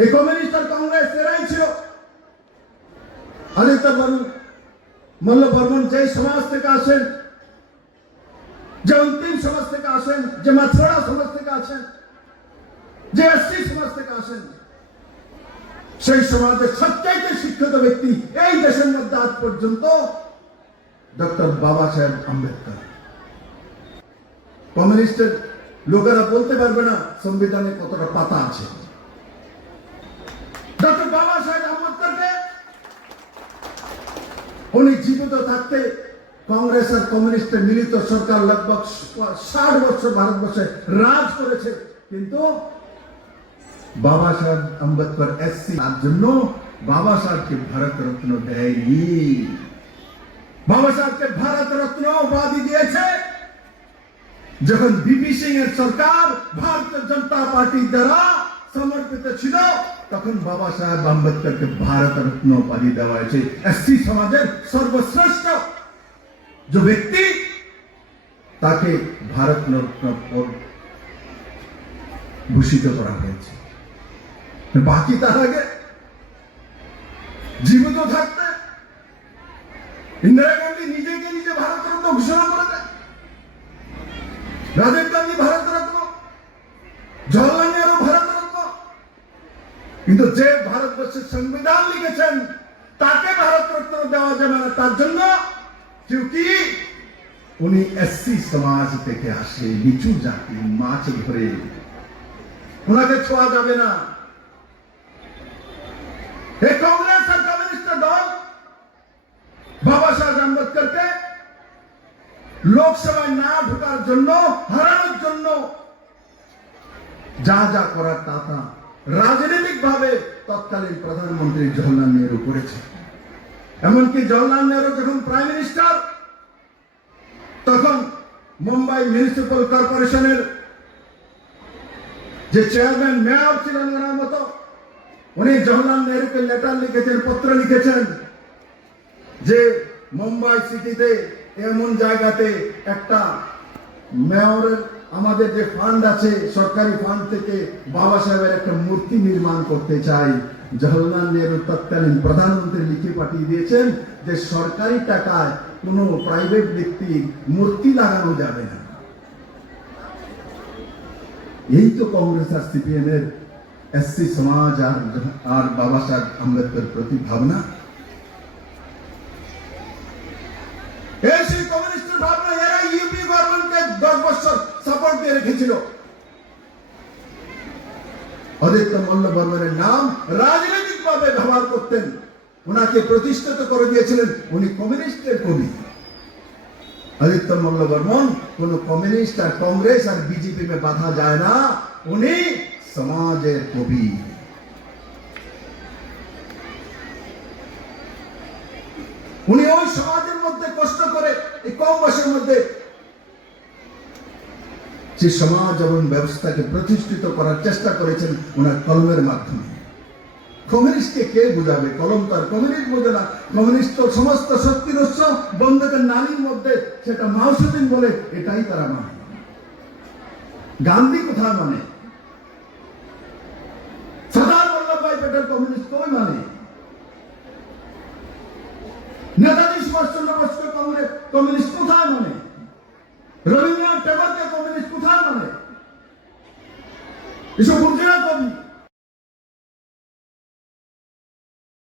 এই কমিউনিস্ট আর কংগ্রেস এরাই ছিল। আদিত্য মল্ল বর্মন যে সমাজ থেকে আসেন, যে অন্তিম সমাজ থেকে আসেন, যে মাছড়া সমাজ থেকে আসেন, যে এসসি সমাজ থেকে আসেন, সেই সমাজের সবচাইতে শিক্ষিত ব্যক্তি এই দেশের মধ্যে আজ পর্যন্ত ডক্টর বাবা সাহেব আম্বেদকর। কমিউনিস্টের লোকেরা বলতে পারবে না সংবিধানে কতটা পাতা আছে। ডক্টর বাবা সাহেব আম্বেদকরকে উনি জীবিত থাকতে কংগ্রেস আর কমিউনিস্টের মিলিত সরকার লগভগ 60 বছর ভারতবর্ষে রাজ করেছে, কিন্তু বাবা সাহেব আম্বেদকর এসসি তার জন্য বাবা সাহেবকে ভারত রত্ন দেয়নি। বাবা সাহেবকে ভারত রত্ন উপাধি দিয়েছে যখন বিপি সিং এর সরকার ভারতীয় জনতা পার্টির দ্বারা সমর্থিত ছিল, তখন বাবা সাহেব আম্বেদকরকে ভারত রত্ন উপাধি দেওয়া হয়েছে। এসসি সমাজের সর্বশ্রেষ্ঠ যে ব্যক্তি, তাকে ভারত রত্ন ভূষিত করা হয়েছে। বাকি তার আগে জীবিত থাকতে ইন্দিরা গান্ধী নিজেকে নিজে ভারত রত্ন ঘোষণা করে দেয়, রাজীব গান্ধী ভারত রত্ন, জওহরলাল নেহরু ভারত রত্ন, কিন্তু যে ভারতবর্ষের সংবিধান লিখেছেন তাকে ভারত রত্ন দেওয়া যাবে না। তার জন্য क्योंकि উনি এসসি সমাজ থেকে আসে, নিচু জাতি, মাছ ধরে, ওনাকে ছোঁয়া যাবে না। এই কংগ্রেস আর কমিউনিস্ট দল বাবা সাহেব আম্বেদকরকে লোকসভায় না ঢোকার জন্য, হারানোর জন্য যা যা করার তা রাজনৈতিক ভাবে তৎকালীন প্রধানমন্ত্রী জওহরলাল নেহরু করেছে। এমনকি জওহরলাল নেহরু যখন প্রাইম মিনিস্টার, তখন মুম্বাই মিউনিসিপাল কর্পোরেশনের যে চেয়ারম্যান মেয়র ছিলেন ওনার মতো, উনি জওহরলাল নেহরুকে লেটার লিখেছেন, পত্র লিখেছেন যে মুম্বাই সিটিতে এমন জায়গাতে একটা মেয়রের আমাদের যে ফান্ড আছে, সরকারি ফান্ড থেকে বাবা সাহেবের একটা মূর্তি নির্মাণ করতে চাই। জওহরলাল নেহরু তৎকালীন প্রধানমন্ত্রী লিখে পাঠিয়ে দিয়েছেন যে সরকারি টাকায় কোনো প্রাইভেট ব্যক্তি মূর্তি লাগানো যাবে না। এই তো কংগ্রেস আর সিপিএম এর এসসি সমাজ আর বাবা সাহেব আম্বেদকর প্রতি ভাবনা। এই সেই কমিউনিস্টের ভাবনা, এরা ইউপি গভর্নমেন্টকে 10 বছর সাপোর্ট দিয়ে রেখেছিল। আদিত্য মল্ল বর্মনের নাম রাজনৈতিক ভাবে ব্যবহার করতেন, ওনাকে প্রতিষ্ঠিত করে দিয়েছিলেন। উনি কমিউনিস্টের কবি। আদিত্য মল্ল বর্মন কোন কমিউনিস্ট আর কংগ্রেস আর বিজেপি में বাধা যায় না, উনি সমাজের কবি। উনি ওই সমাজের মধ্যে কষ্ট করে এই কম বয়সের মধ্যে যে সমাজ এবং ব্যবস্থাকে প্রতিষ্ঠিত করার চেষ্টা করেছেন ওনার কলমের মাধ্যমে। কমিউনিস্টকে কে বুঝাবে? কলম তার কমিউনিস্ট বোঝে না। কমিউনিস্ট তো সমস্ত শক্তির উৎস বন্ধকের নারীর মধ্যে, সেটা মাওসুদ্দিন বলে, এটাই তারা মানে। গান্ধী কোথায় মানে? সর্দার বল্লভভাই প্যাটেল কমিউনিস্ট কই মানে? নেতাজি সুভাষচন্দ্র বোসকে কমিউনিস্ট কোথায় মানে? রবীন্দ্রনাথ ঠাকুরকে কমিউনিস্ট কোথায় মানে? এসব